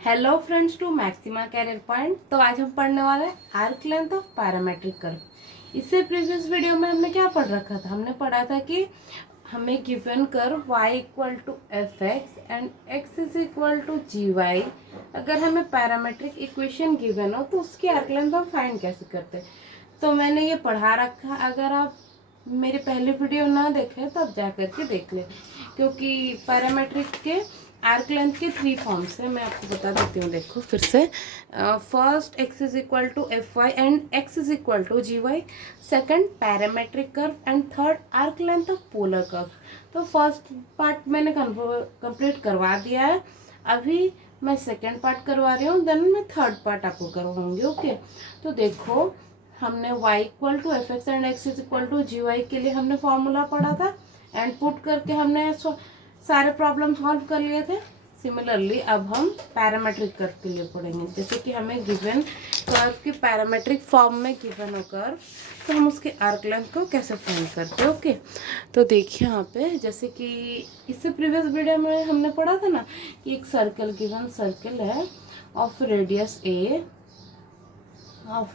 Hello friends to Maxima career point. तो आज हम पढ़ने वाले हैं arc length of parametric curve. इससे प्रीवियस वीडियो में हमने क्या पढ़ रखा था? हमने पढ़ा था कि हमें given curve y equal to F X and x is equal to G Y, अगर हमें पैरामेट्रिक इक्वेशन गिवन हो तो उसकी आर्क लेंथ हम फाइंड कैसे करते हैं। तो मैंने ये पढ़ा रखा, अगर आप मेरे पहले वीडियो ना देखें तो आप जा करके देख लें, क्योंकि पैरामेट्रिक के आर्क लेंथ के 3 फॉर्म्स है। मैं आपको बता देती हूँ, देखो फिर से। First x is equal to F Y and x is equal to G Y, second parametric curve and third arc length of polar curve. तो फर्स्ट पार्ट मैंने कंप्लीट करवा दिया है, अभी मैं सेकेंड पार्ट करवा रही हूँ, देन मैं थर्ड पार्ट आपको करवाऊंगी। ओके, तो देखो हमने y equal to F X and x is equal to G Y के लिए हमने फॉर्मूला पढ़ा था एंड पुट करके हमने सारे प्रॉब्लम सॉल्व कर लिए थे। सिमिलरली अब हम पैरामेट्रिक कर्व के लिए पढ़ेंगे, जैसे कि हमें गिवन कर्व की पैरामेट्रिक फॉर्म में गिवन हो कर्व, तो हम उसके आर्क लेंथ को कैसे फाइंड करते हैं। ओके, तो देखिए यहाँ पे, जैसे कि इससे प्रीवियस वीडियो में हमने पढ़ा था ना कि एक सर्कल गिवन सर्कल है ऑफ रेडियस ए ऑफ,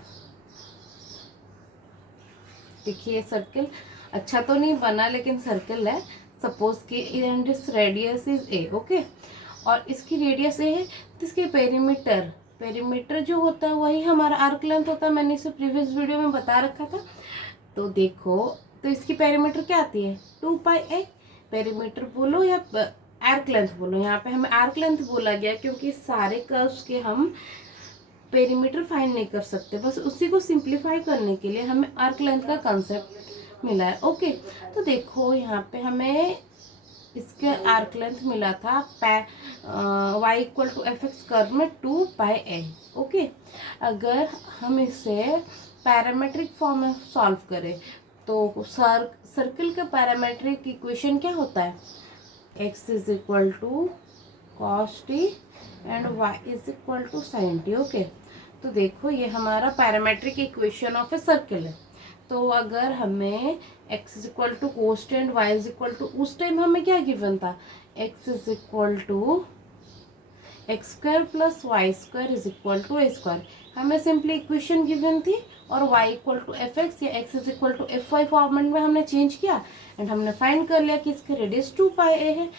देखिए सर्कल अच्छा तो नहीं बना लेकिन सर्कल है। सपोज कि and this radius is a, okay, और इसकी रेडियस ए है, तो इसके पेरीमीटर जो होता है वही हमारा आर्क लेंथ होता है। मैंने इसे प्रीवियस वीडियो में बता रखा था। तो देखो, तो इसकी पेरीमीटर क्या आती है 2 पाई ए। पेरीमीटर बोलो या आर्क लेंथ बोलो, यहाँ पे हमें आर्क लेंथ बोला गया क्योंकि सारे कर्व्स के हम पेरीमीटर फाइंड नहीं कर सकते, बस उसी को सिंप्लीफाई करने के लिए हमें आर्क लेंथ का कंसेप्ट मिला है। ओके, तो देखो यहाँ पे हमें इसके आर्क लेंथ मिला था y equal to F x curve में 2 पाई ए। ओके, अगर हम इसे पैरामेट्रिक फॉर्म में सॉल्व करें तो सर्कल का पैरामेट्रिक इक्वेशन क्या होता है? x is equal to cos T and y is equal to sine T. Okay, तो देखो ये हमारा parametric equation of a circle है। तो अगर हमें x is equal to cos T and y is equal to, उस टाइम हमें क्या गिवन था? x is equal to X square plus Y square is equal to A square, हमें simply equation given थी, और y equal to F X या x is equal to F Y format में हमने change किया and हमने find कर लिया कि इसका रेडियस 2 पाई ए है।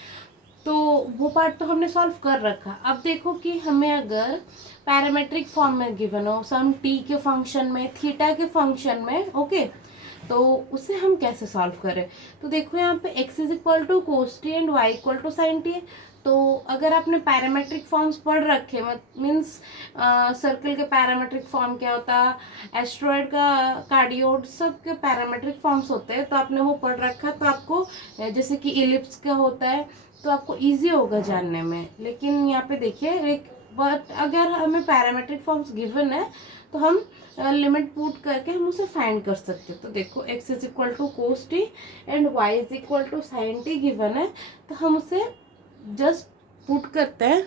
तो वो पार्ट तो हमने सॉल्व कर रखा। अब देखो कि हमें अगर पैरामेट्रिक फॉर्म में गिवन हो सम टी के फंक्शन में, थीटा के फंक्शन में, ओके, तो उसे हम कैसे सॉल्व करें? तो देखो यहाँ पे x is equal to cos T and y equal to sine T है। तो अगर आपने पैरामेट्रिक फॉर्म्स पढ़ रखे, मीन्स सर्कल के पैरामेट्रिक फॉर्म क्या होता है, एस्ट्रॉयड का, कार्डियोड, सब के पैरामेट्रिक फॉर्म्स होते हैं, तो आपने वो पढ़ रखा, तो आपको जैसे कि इलिप्स का होता है तो आपको इजी होगा जानने में। लेकिन यहाँ पे देखिए, बट अगर हमें पैरामेट्रिक फॉर्म्स गिवन है तो हम लिमिट पुट करके हम उसे फाइंड कर सकते हैं। तो देखो x is equal to cos T and y is equal to sine T given है, तो हम उसे जस्ट पुट करते हैं।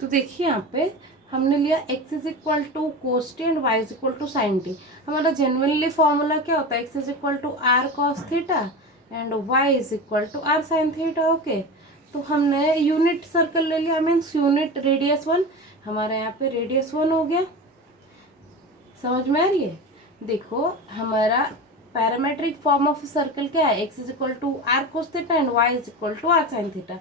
तो देखिए यहाँ पे हमने लिया x is equal to cos T and y is equal to sine T. हमारा जेनुअनली फॉर्मूला क्या होता है? x is equal to are cos theta and y is equal to are sine theta. Okay, तो हमने unit circle ले लिया, means unit radius 1, हमारा यहाँ पे रेडियस 1 हो गया। समझ में आ रही है? देखो हमारा पैरामेट्रिक फॉर्म ऑफ सर्कल क्या है? x is equal to R cos theta and y is equal to are sine theta,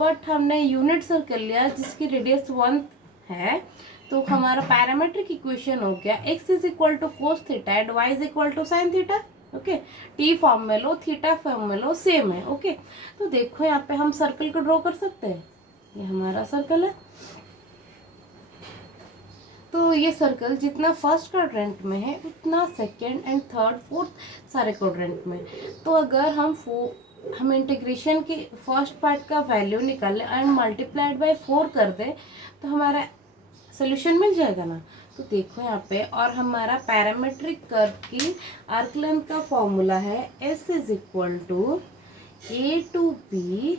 but हमने यूनिट सर्कल लिया जिसकी रेडियस 1 है, तो हमारा पैरामेट्रिक इक्वेशन हो गया x is equal to cos theta and y is equal to sine theta. Okay, T form में लो, थीटा फॉर्म में लो, सेम है। ओके, तो देखो यहाँ पे हम सर्कल को ड्रॉ कर सकते हैं, ये हमारा सर्कल है। तो ये सर्कल जितना फर्स्ट क्वाड्रेंट में है उतना सेकेंड एंड थर्ड फोर्थ सारे क्वाड्रेंट में। तो अगर हम इंटीग्रेशन के फर्स्ट पार्ट का वैल्यू निकालें एंड मल्टीप्लाइड बाय 4 कर दें तो हमारा सोल्यूशन मिल जाएगा ना। तो देखो यहाँ पे, और हमारा पैरामेट्रिक कर्व की आर्क लेंथ का फॉर्मूला है s is equal to a to b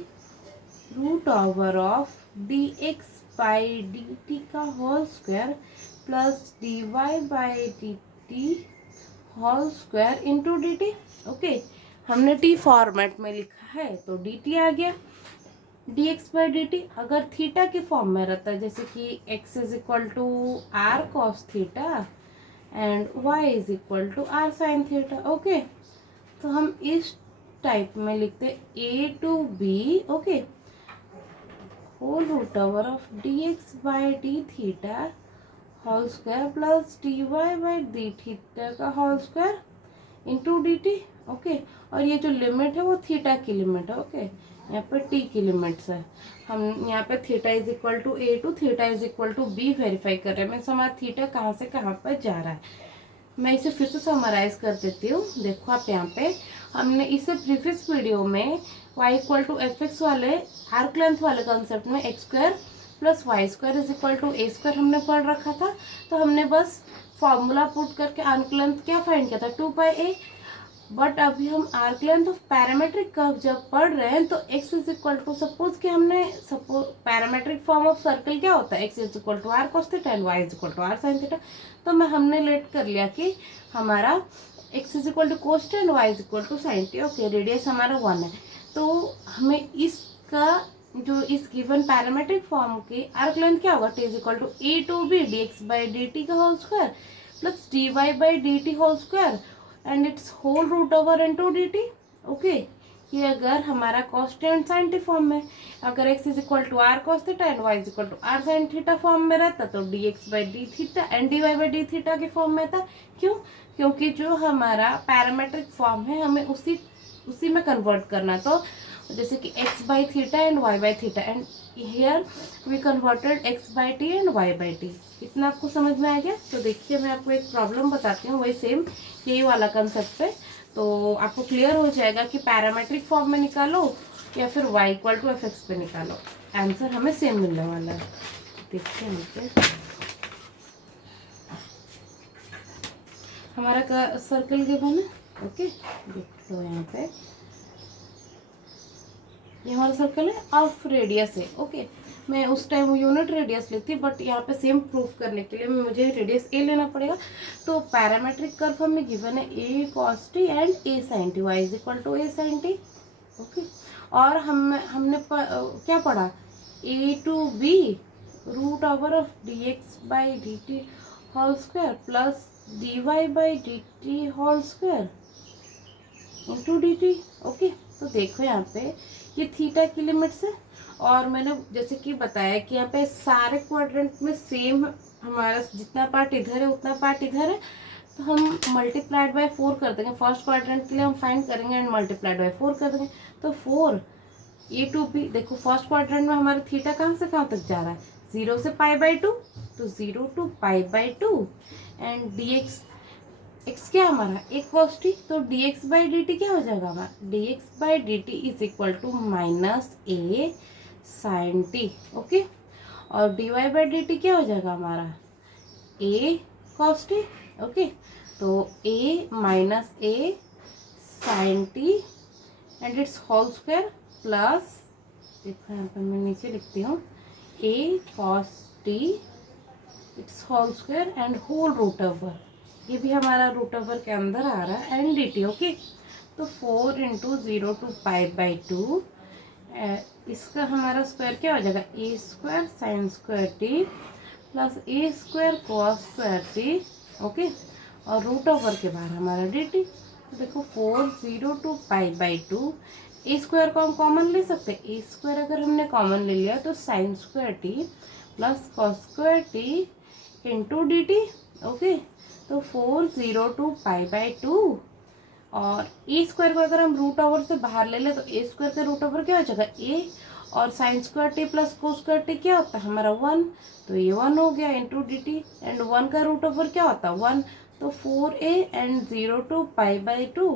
root over of d x by d t का whole square plus d y by d t whole square into d t. Okay, हमने t format में लिखा है तो d t आ गया। dx by d t अगर theta के फॉर्म में रहता है, जैसे कि x is equal to are cos theta and y is equal to are sine theta, okay. तो हम इस टाइप में लिखते a to b, okay, whole root over of dx by d theta whole square plus dy by d theta का whole square into d t, okay. और ये जो limit है वो थीटा की लिमिट है, ओके। यहाँ पे t की लिमिट्स है। हम यहाँ पे theta is equal to a to theta is equal to b verify कर रहे हैं। मीन्स हमारा थीटा कहाँ से कहाँ पर जा रहा है। मैं इसे फिर से समराइज कर देती हूँ। देखो आप यहाँ पे हमने इसे प्रीवियस वीडियो में y equal to F x वाले आर्क लेंथ वाले कॉन्सेप्ट में x square plus Y square is equal to A square हमने पढ़ रखा था। तो हमने बस फॉर्मूला पुट करके आर्क लेंथ क्या फाइंड किया था, 2πa। बट अभी हम arc length of parametric curve जब पढ़ रहे हैं तो x is equal to, suppose कि हमने suppose parametric form of circle क्या होता है, x is equal to are cos theta and y is equal to are sine theta. तो हमने लेट कर लिया कि हमारा x is equal to cos T and y is equal to sine T, okay. Radius हमारा 1 है। तो हमें इसका जो इस गिवन पैरामेट्रिक फॉर्म की आर्क लेंथ क्या होगा, t is equal to a to b d x by d t का whole square plus d y by d t whole square and it's whole root over into d t, okay. ये अगर हमारा cos t and sin t form में, अगर x is equal to r cos theta and y is equal to r sin theta form में रहता तो dx by d theta and dy by d theta के form में था। क्यों? क्योंकि जो हमारा पैरामेट्रिक फॉर्म है हमें उसी में कन्वर्ट करना। तो जैसे कि x by theta and y by theta and here we converted x by t and y by t. इतना आपको समझ में आ गया? तो देखिए मैं आपको एक प्रॉब्लम बताती हूँ, वही सेम यही वाला कंसेप्ट है। तो आपको क्लियर हो जाएगा कि पैरामेट्रिक फॉर्म में निकालो या फिर y equal to F x पे निकालो, आंसर हमें सेम मिलने वाला है। देखिए नीचे हमारा सर्कल गिवन है, ओके। देख लो यहाँ पे ये हमारा सर्कल है, ऑफ रेडियस है, ओके। मैं उस टाइम यूनिट रेडियस लेती, बट यहाँ पे सेम प्रूफ करने के लिए मुझे रेडियस ए लेना पड़ेगा। तो पैरामेट्रिक कर्व हमें गिवन है a cos T and a sine t, y is equal to a sine T, okay. और हमने क्या पढ़ा, a to b root over of d x by d t whole square plus d y by d t whole square into d t, okay. तो देखो यहाँ पे ये theta की लिमिट्स है और मैंने जैसे कि बताया कि यहाँ पे सारे क्वाड्रेंट में सेम हमारा जितना पार्ट इधर है उतना पार्ट इधर है। तो हम मल्टीप्लाइड बाय 4 कर देंगे। फर्स्ट क्वाड्रेंट के लिए हम फाइंड करेंगे एंड मल्टीप्लाइड बाय 4 कर देंगे। तो 4 ए टू बी, देखो फर्स्ट क्वाड्रेंट में हमारा थीटा कहाँ से कहाँ तक जा रहा है, 0 से पाई बाई 2, तो 0 to pi by 2 and d x क्या हमारा एक कॉस टी, तो d x by d t क्या हो जाएगा हमारा, d x by d t is equal to minus a sine T, okay. और d y by d t क्या हो जाएगा हमारा ए कॉस टी, ओके। तो a minus a sine t and it's whole square plus, देखो यहाँ पर मैं नीचे लिखती हूँ, a cos t its whole square and whole root over, ये भी हमारा रूट ओवर के अंदर आ रहा है एंड डी टी, ओके। तो 4 इंटू 0 टू पाई बाई 2, इसका हमारा स्क्वायर क्या हो जाएगा, a square sine square t plus a square cos square t, okay. और रूट ओवर के बाहर हमारा डी टी। तो देखो 4 0 to pi by 2, a square को हम कॉमन ले सकते हैं। ए स्क्वायर अगर हमने कॉमन ले लिया तो sign square t plus cos square t into d t, okay. तो 4 0 टू पाई बाई 2 और ए स्क्वायर को अगर हम रूट ओवर से बाहर ले लें तो ए स्क्वायर का रूट ओवर क्या हो जाएगा ए, और sign square t plus cos square t क्या होता है हमारा 1, तो ये 1 हो गया इंटू डी टी एंड 1 का रूट ओवर क्या होता है 1, तो 4a and 0 to pi by 2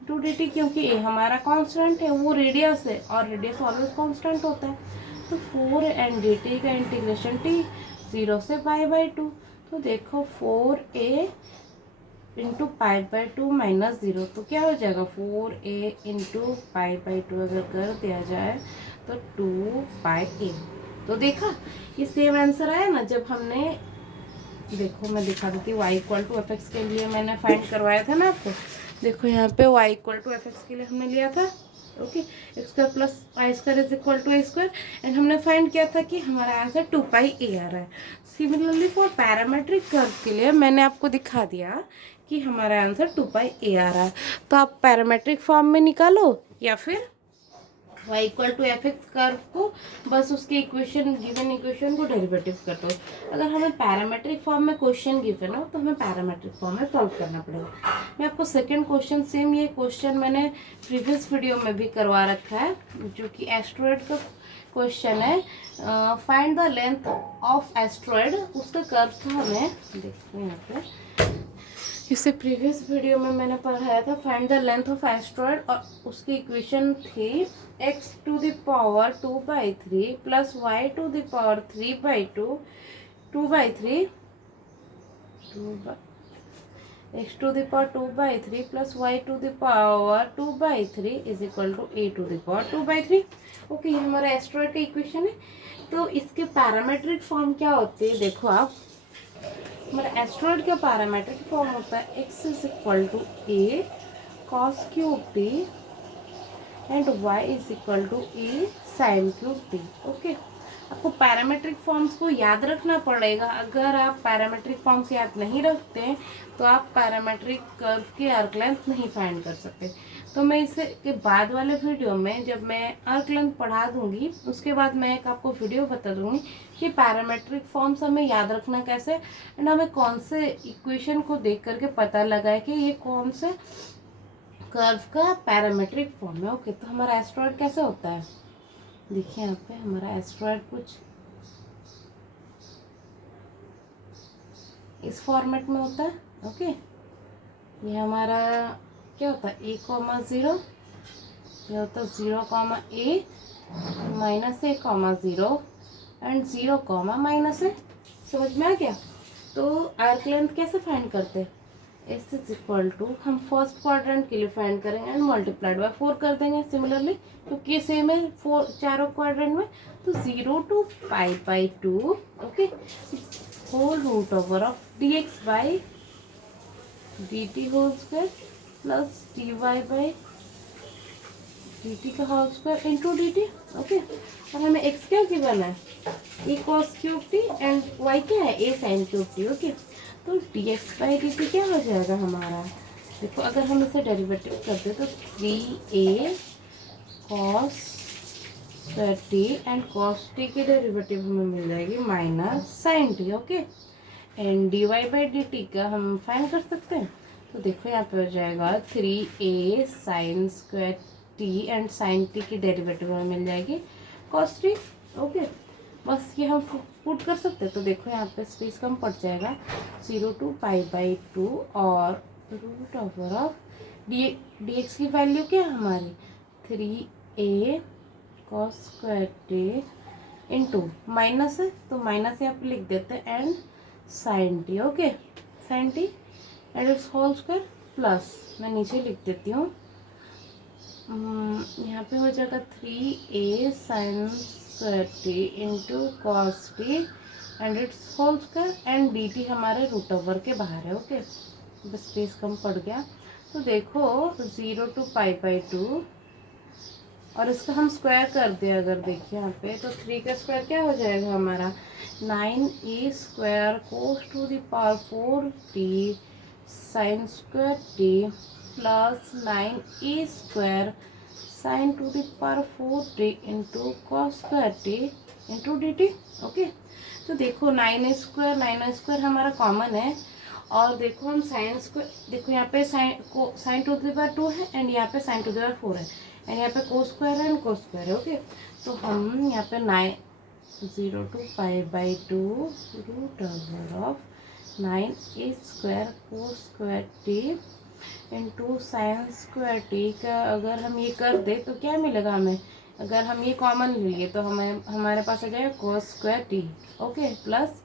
into d t, क्योंकि ए हमारा कांस्टेंट है, वो रेडियस है और रेडियस ऑलवेज कांस्टेंट होता है। तो 4 एंड डी टी का इंटीग्रेशन टी 0 से पाई बाई 2, तो देखो 4a into pi by 2 minus 0, तो क्या हो जाएगा 4a इंटू पाई बाई 2 अगर कर दिया जाए तो 2 पाई a। तो देखा ये सेम आंसर आया ना जब हमने, देखो मैं दिखा देती हूँ y equal to F x के लिए मैंने फाइंड करवाया था ना आपको, देखो यहाँ पे y equal to F x के लिए हमने लिया था, okay, x square plus Y square is equal to A square, and हमने फाइंड किया था कि हमारा आंसर 2 पाई ए आ रहा है। सिमिलरली फॉर पैरामेट्रिक कर्व के लिए मैंने आपको दिखा दिया कि हमारा आंसर 2 पाई ए आ रहा है। तो आप पैरामेट्रिक फॉर्म में निकालो या फिर y equal to F x curve को बस उसके इक्वेशन, गिवन इक्वेशन को डेरिवेटिव कर दो। अगर हमें पैरामेट्रिक फॉर्म में क्वेश्चन गिवन हो तो हमें पैरामेट्रिक फॉर्म में सॉल्व करना पड़ेगा। मैं आपको सेकंड क्वेश्चन, सेम ये क्वेश्चन मैंने प्रीवियस वीडियो में भी करवा रखा है, जो कि एस्ट्रॉयड का क्वेश्चन है। Find the length of asteroid, उसका कर्व था हमें, देखते हैं यहाँ पे, इससे प्रीवियस वीडियो में मैंने पढ़ाया था find the length of astroid, और उसकी इक्वेशन थी x to the power 2/3 plus y to the power 3/2, 2/3, x to the power 2/3 plus y to the power 2/3 is equal to a to the power 2/3। Okay, ये हमारा asteroid का equation है। तो इसके parametric form क्या होते हैं, देखो आप, हमारा एस्ट्रॉयड का पैरामेट्रिक फॉर्म होता है x is equal to a cos cube t and y is equal to a sin cube t। Okay, आपको पैरामेट्रिक फॉर्म्स को याद रखना पड़ेगा। अगर आप पैरामेट्रिक फॉर्म्स याद नहीं रखते हैं तो आप पैरामेट्रिक कर्व की आर्क लेंथ नहीं फाइंड कर सकते। तो मैं इसे के बाद वाले वीडियो में जब मैं आर्क लेंथ पढ़ा दूंगी, उसके बाद मैं एक आपको वीडियो बता दूंगी कि पैरामेट्रिक फॉर्म्स हमें याद रखना कैसे, एंड हमें कौन से इक्वेशन को देख करके पता लगा है कि ये कौन से कर्व का पैरामेट्रिक फॉर्म है। ओके, तो हमारा एस्ट्रॉयड कैसे होता है, देखिए यहाँ पे हमारा एस्ट्रॉयड कुछ इस फॉर्मेट में होता है। ओके, ये हमारा क्या होता है, a,0, ये होता है 0,a minus a,0 and 0,-a। समझ में आ गया। तो आर्क लेंथ कैसे फाइंड करते हैं, एस इज इक्वल टू, हम फर्स्ट क्वाड्रेंट के लिए फाइंड करेंगे एंड मल्टीप्लाइड बाय 4 कर देंगे। सिमिलरली क्योंकि सेम है चारों क्वाड्रेंट में, तो 0 to π/2, okay, whole root over of dx by dt whole square plus dy by dt का whole square into dt। Okay, और हमें x क्या गिवन है, a cos cube t and y क्या है, a sin cube t। Okay, तो dx by dt क्या हो जाएगा हमारा, देखो अगर हम इसे डेरिवेटिव करते तो 3a cos square t and cos t की डेरिवेटिव हमें मिल जाएगी minus sin t। Okay, and dy by dt का हम फाइंड कर सकते हैं। तो देखो यहाँ पे हो जाएगा 3a sin square t and sin t की डेरिवेटिव हमें मिल जाएगी cos t। ओके, बस ये हम पुट कर सकते हैं। तो देखो यहाँ पे स्पेस कम पड़ जाएगा, 0 to π/2 और रूट ओवर ऑफ dx की वैल्यू क्या है हमारी, 3a cos square t into minus है तो माइनस यहाँ पे लिख देते हैं and sin t। Okay, sin t एंड इट्स होल स्क्वायर प्लस, मैं नीचे लिख देती हूँ, यहाँ पे हो जाएगा 3a sin square t into cos T and it's whole square and dt हमारे रूट ओवर के बाहर है। ओके, बस स्पेस कम पड़ गया। तो देखो 0 to π/2 और इसका हम स्क्वायर कर दे, अगर देखिए यहाँ पे, तो 3 का स्क्वायर क्या हो जाएगा हमारा, 9a square cos to the power 4t sine square t plus 9a square sine to the power 4t into cos square t into dt। Okay, तो देखो 9a स्क्वायर हमारा कॉमन है, और देखो हम साइन स्क्वायर, देखो यहाँ पे साइन टू द पावर 2 है एंड यहाँ पे साइन टू द पावर 4 है एंड यहाँ पे कोस स्क्वायर है एंड कोस स्क्वायर है। ओके, तो हम यहाँ पे 0 to π/2 root over of 9a square cos square t into sine square t का अगर हम ये कर दे तो क्या मिलेगा हमें, अगर हम ये कॉमन लिए तो हमें हमारे पास आ जाएगा cos square t। Okay, plus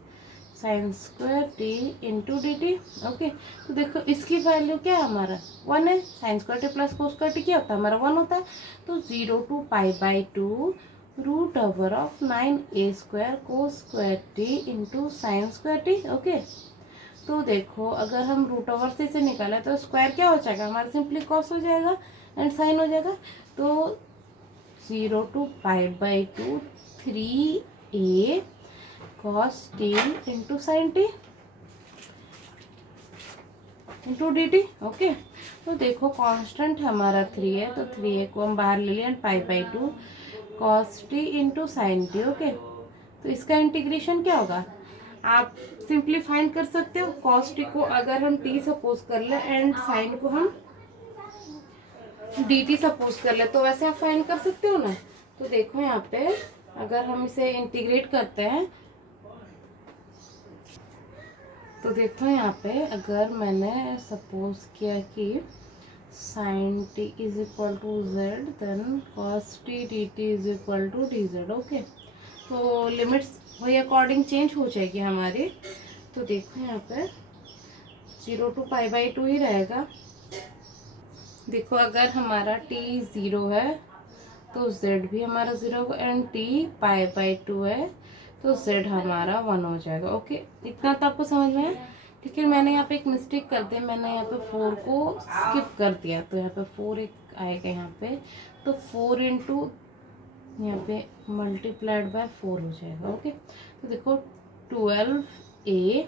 sine square t into d t. Okay, तो देखो इसकी वैल्यू क्या है हमारा 1 है, sign square t plus cos square t क्या होता है हमारा 1 होता है। तो 0 to π/2 root over of 9a square cos square t into sine square t. Okay, तो देखो अगर हम रूट ओवर से इसे निकालें तो स्क्वायर क्या हो जाएगा हमारा, सिंपली कॉस हो जाएगा एंड साइन हो जाएगा। तो 0 to π/2 3a cos t into sine T into d t. Okay, तो देखो कांस्टेंट हमारा 3 है, तो 3a को हम बाहर ले लिया, π/2 cos t into sine T. Okay, तो इसका इंटीग्रेशन क्या होगा, आप सिंपली फाइंड कर सकते हो। cos t को अगर हम t सपोज कर ले एंड साइन को हम dt सपोज कर ले, तो वैसे आप फाइंड कर सकते हो ना। तो देखो यहाँ पे अगर हम इसे इंटीग्रेट करते हैं, तो देखो यहाँ पे अगर मैंने सपोज किया कि sine t is equal to z then cos t d t is equal to d z. Okay, तो लिमिट्स वही अकॉर्डिंग चेंज हो जाएगी हमारी। तो देखो यहाँ पे 0 to π/2 ही रहेगा। देखो अगर हमारा t 0 है तो z भी हमारा 0 होगा एंड t π/2 है तो z हमारा 1 हो जाएगा। ओके, इतना तो आपको समझ में है। ठीक है, मैंने यहाँ पे एक मिस्टेक कर दी, मैंने यहाँ पे 4 को स्किप कर दिया, तो यहाँ पे 4 एक आएगा यहाँ पे, तो 4 इंटू यहाँ पे मल्टीप्लाइड बाय 4 हो जाएगा। ओके, तो देखो 12a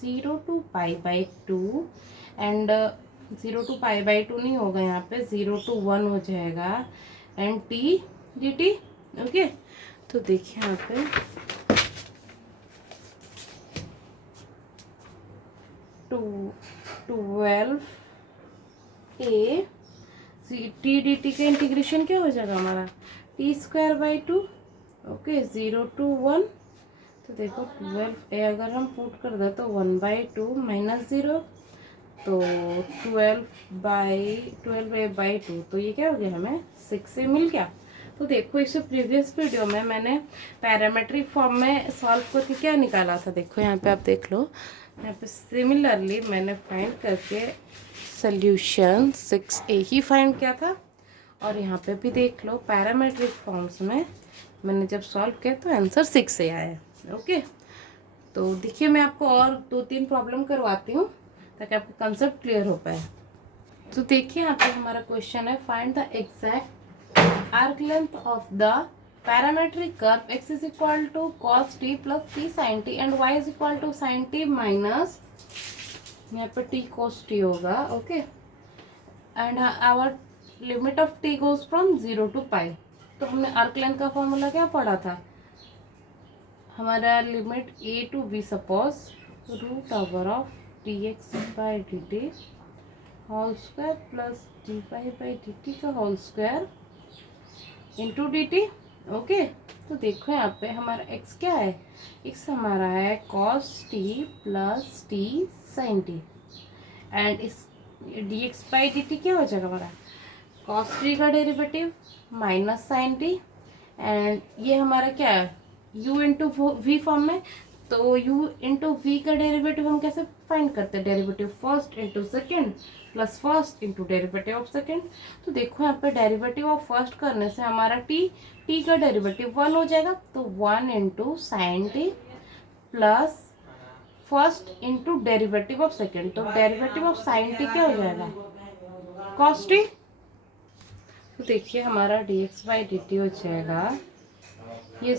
0 to π/2 एंड 0 to π/2 नहीं होगा यहाँ पे, 0 to 1 हो जाएगा एंड t dt। ओके, तो देखिए यहाँ पे 12a t dt का इंटीग्रेशन क्या हो जाएगा हमारा, t²/2। ओके, 0 to 1, तो देखो 12a अगर हम पुट कर दे तो 1/2 माइनस 0, तो 12a/2, तो ये क्या हो गया हमें 6a मिल गया। तो देखो इससे प्रीवियस वीडियो में मैंने पैरामेट्रिक फॉर्म में सॉल्व करके क्या निकाला था, देखो यहाँ पे आप देख लो, यहाँ पे सिमिलरली मैंने फाइंड करके सोल्यूशन 6a ही फाइंड किया था, और यहाँ पे भी देख लो पैरामेट्रिक फॉर्म्स में मैंने जब सॉल्व किया तो आंसर 6a आया। ओके, तो देखिए मैं आपको और 2-3 प्रॉब्लम करवाती हूँ ताकि आपको कंसेप्ट क्लियर हो पाए। तो देखिए यहाँ पे हमारा क्वेश्चन है, find the exact arc length of the parametric curve x is equal to cos t plus t sine t and y is equal to sine t minus यहाँ पे t cos t होगा। Okay, and our limit of t goes from 0 to π। तो हमने arc length का formula क्या पढ़ा था, हमारा लिमिट a to b सपोज root over of dx/dt whole square plus dy/dt का whole square into dt। Okay, तो देखो यहाँ पे हमारा x क्या है, x हमारा है cos t plus t sin t and इस dx/dt क्या हो जाएगा हमारा cos t का derivative minus sine t, and ये हमारा क्या है u इंटू वी फॉर्म में, तो u इंटू वी का डेरिवेटिव हम कैसे फाइंड करते हैं, derivative first into second plus first into derivative of second. तो देखो यहाँ पे डेरिवेटिव ऑफ फर्स्ट करने से हमारा t का डेरिवेटिव 1 हो जाएगा, तो 1 into sine t plus first into derivative of second, तो डेरिवेटिव ऑफ साइन टी क्या हो जाएगा कॉस टी। तो देखिए हमारा dx/dt हो जाएगा ये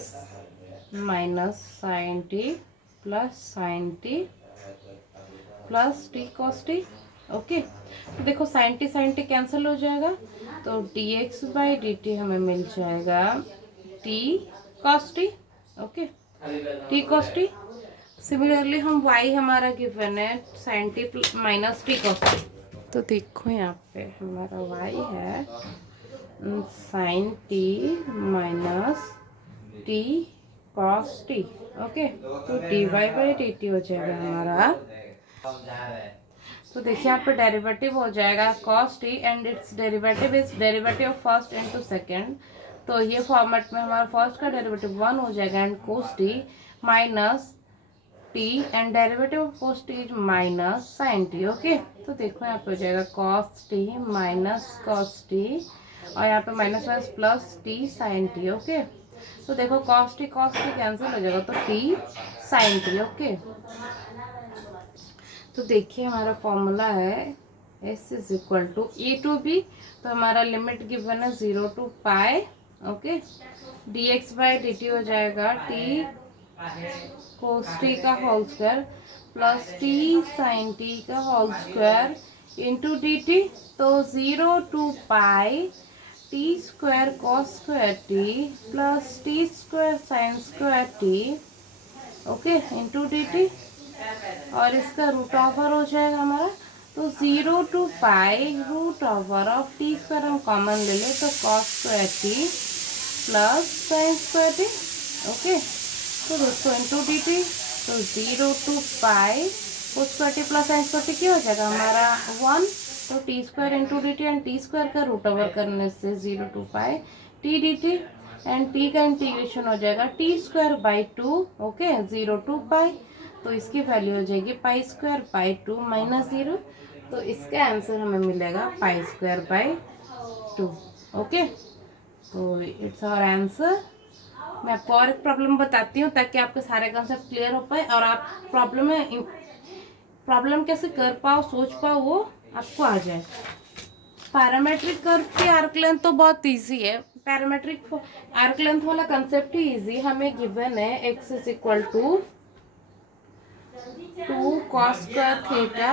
minus sine t plus sine t plus t cos t. Okay, तो देखो साइन टी कैंसिल हो जाएगा, तो dx/dt हमें मिल जाएगा t cos t. Okay, t cos t. Similarly हम y हमारा गिवन है sine t minus t cos t, तो देखो यहाँ पे हमारा y है sine t minus t cos t. Okay, तो dy/dt हो जाएगा हमारा, तो देखिए यहाँ पे डेरिवेटिव हो जाएगा cos t एंड it's derivative is derivative of first into second, तो ये फॉर्मेट में हमारा फर्स्ट का डेरिवेटिव 1 हो जाएगा and cos t minus t and derivative of cos t is minus sin t। Okay, तो देखो यहाँ पे हो जाएगा cos t minus cos t और यहाँ पे minus minus plus t sin t। Okay, तो देखो cos t कैंसिल हो जाएगा, तो t sin t। ओके, तो देखिए हमारा फॉर्मूला है s is equal to a to b, तो हमारा लिमिट गिवन है 0 to pi, okay. dx by d t हो जाएगा t cos t का whole square plus t sin t का whole square into d t. तो 0 to pi t square cos square t plus t square sine square t, okay, into d t. और इसका root over हो जाएगा हमारा, तो 0 to pi root over of t square हम common ले लें तो cos square t plus sine square t, okay. तो दोस्तों इंटू डी टी, तो 0 to pi cos square t plus sine square t क्या हो जाएगा हमारा 1, तो t square into d t, and t square का रूट ओवर करने से 0 to pi t d t, and t का इंटीग्रेशन हो जाएगा T square by 2, okay, 0 to पाई। तो इसकी वैल्यू हो जाएगी पाई स्क्वायर बाई 2 माइनस 0, तो इसका आंसर हमें मिलेगा पाई स्क्वायर बाई 2, ओके। तो इट्स आवर आंसर। मैं आपको और एक प्रॉब्लम बताती हूँ ताकि आपके सारे कंसेप्ट क्लियर हो पाए और आप प्रॉब्लम कैसे कर पाओ, सोच पाओ, वो आपको आ जाए। पैरामेट्रिक कर्व की आर्क लेंथ तो बहुत इजी है, पैरामेट्रिक आर्क लेंथ वाला कंसेप्ट ही इजी। हमें गिवन है x is equal to 2 cos square theta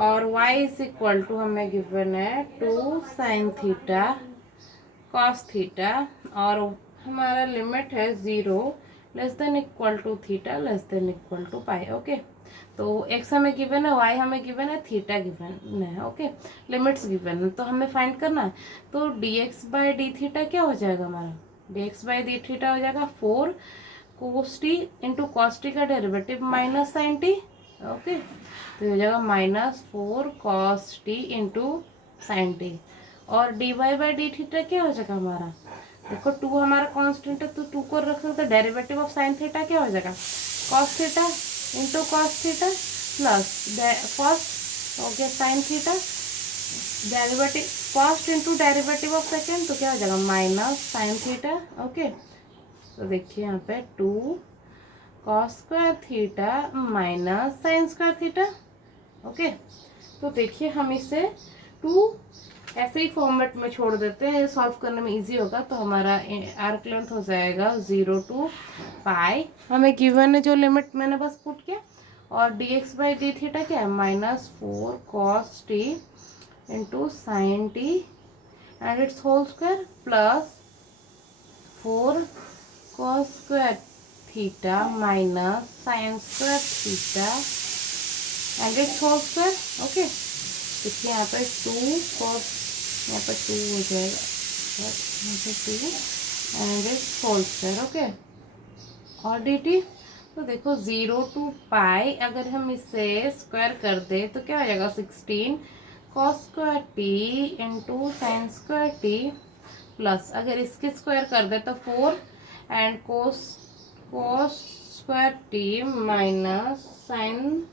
और y इज इक्वल टू हमें गिवन है 2 साइन थीटा कॉस थीटा, और हमारा लिमिट है 0 less than equal to theta less than equal to pi, okay. तो x हमें गिवन है, y हमें गिवन है, थीटा गिवन है, ओके। लिमिट्स गिवन है तो हमें फाइंड करना है। तो dx बाई डी थीटा क्या हो जाएगा हमारा, dx बाई डी थीटा हो जाएगा 4 cos t into cos t का derivative minus sine T, okay. तो हो जाएगा -4 cos t into sine t, और d y by d theta क्या हो जाएगा हमारा, देखो 2 हमारा कांस्टेंट है तो 2 को रख सकते, डेरिवेटिव ऑफ साइन थीटा क्या हो जाएगा cos theta into cos theta plus first हो गया sine theta, derivative first into derivative of second तो क्या हो जाएगा माइनस साइन थीटा, ओके। तो देखिए यहाँ पे 2 cos square theta minus sine square theta, okay. तो देखिए हम इसे 2 ऐसे ही फॉर्मेट में छोड़ देते हैं, सॉल्व करने में इजी होगा। तो हमारा आर्क लेंथ हो जाएगा 0 to पाई, हमें गिवन है जो लिमिट मैंने बस पुट किया, और dx बाई डी थीटा क्या है -4 cos t into sine t and it's whole square plus 4 cos square theta minus sine square theta and it's whole square, okay. देखिए यहाँ पे 2 कॉस, यहाँ पे 2 हो जाएगा, यहाँ पे 2 and it's whole square, okay. और डी टी, तो देखो 0 to पाई अगर हम इसे स्क्वायर कर दे तो क्या हो जाएगा 16 cos square t into sine square t, plus अगर इसके स्क्वायर कर दे तो 4 and cos square T minus sine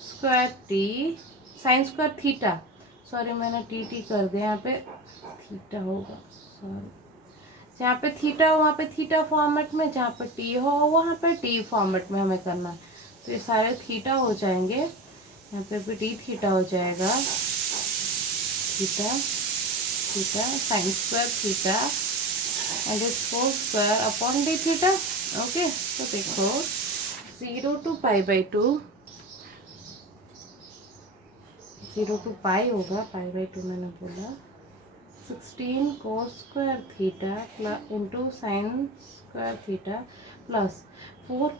square T, sign square theta, sorry मैंने टी कर दिया, यहाँ पे थीटा होगा, सॉरी, जहाँ पे थीटा हो वहाँ पे थीटा फॉर्मेट में, जहाँ पे टी हो वहाँ पे टी फॉर्मेट में हमें करना है। तो ये सारे थीटा हो जाएंगे, यहाँ पे भी टी थीटा हो जाएगा, theta theta sine square theta and it's whole square upon d theta, okay. तो देखो 0 to pi by 2, 0 to pi होगा, पाई बाई 2 मैंने बोला, 16 cos square theta plus into sine square theta plus 4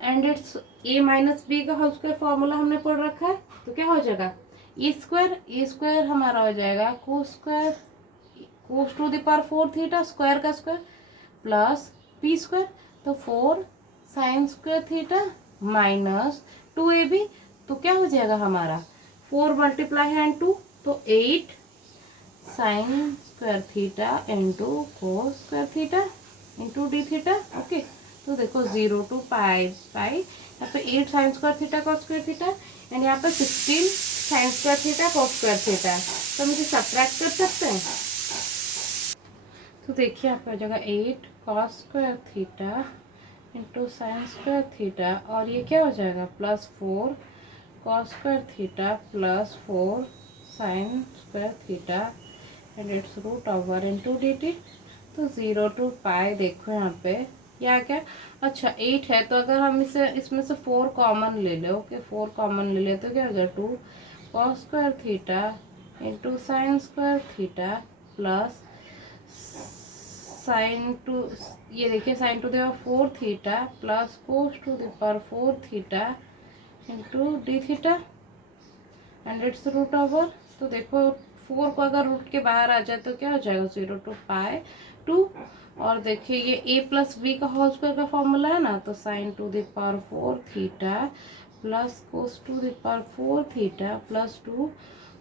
and it's a minus b का whole square formula हमने पढ़ रखा है, तो क्या हो जाएगा ए स्क्वायर हमारा हो जाएगा cos square cos to the power 4 theta square का स्क्वायर प्लस पी स्क्वायर, तो 4 sine square theta minus 2ab, तो क्या हो जाएगा हमारा 4 मल्टीप्लाई एंड 2 तो 8 sign square theta into cos square theta into d theta, okay. तो देखो 0 to पाई यहाँ पे 8 sign square theta cos square theta and यहाँ पे 16 sign square theta cos square theta, तो हम इसे सब्ट्रैक्ट कर सकते हैं। तो देखिए यहाँ पे आ जाएगा 8 cos square theta into sine square theta, और ये क्या हो जाएगा +4 cos square theta plus 4 sine square theta and it's root over into dt। तो 0 टू पाई देखो यहाँ पे या क्या, अच्छा 8 है, तो अगर हम इसे इसमें से 4 कॉमन ले ले, ओके 4 कॉमन ले ले तो क्या हो जाए 2 cos square theta into sine square theta plus sine to, ये देखिए sine to the power 4 theta plus cos to the power 4 theta into d theta and it's root over. तो देखो 4 को अगर रूट के बाहर आ जाए तो क्या हो जाएगा 0 टू पाई 2। और देखिए ये a प्लस बी का होल स्क्वायर का फॉर्मूला है ना, तो sine to the power 4 theta plus cos to the power 4 theta plus 2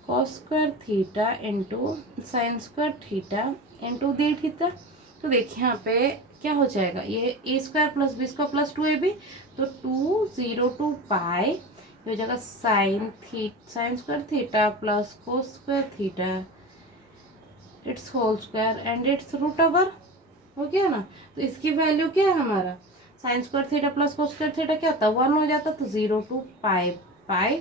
cos square theta into sine square theta into d theta. तो देखिए यहाँ पे क्या हो जाएगा, ये a square plus b square plus 2ab, तो 2 0 टू पाई हो जाएगा sine square theta plus cos square theta it's whole square and it's root over, हो गया ना। तो इसकी वैल्यू क्या है हमारा, sine square theta plus cos square theta क्या होता है 1 हो जाता, तो 0 टू पाई पाई,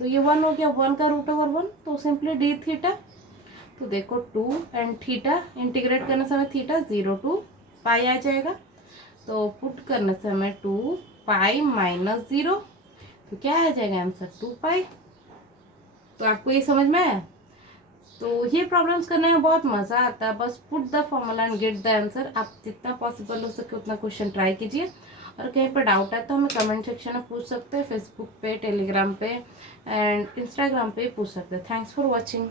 तो ये 1 हो गया, 1 का रूट ओवर 1, तो सिंपली डी थीटा। तो देखो 2 एंड थीटा इंटीग्रेट करने समय थीटा 0 टू पाई आ जाएगा, तो पुट करने समय 2 पाई माइनस 0, तो क्या आ जाएगा आंसर 2 पाई। तो आपको ये समझ में आया। तो ये प्रॉब्लम्स करने में बहुत मज़ा आता है, बस put the formula and get the answer. आप जितना पॉसिबल हो सके उतना क्वेश्चन ट्राई कीजिए, और कहीं पर डाउट है तो हमें कमेंट सेक्शन में पूछ सकते हैं, फेसबुक पे, टेलीग्राम पे एंड इंस्टाग्राम पे पूछ सकते हैं। Thanks for watching.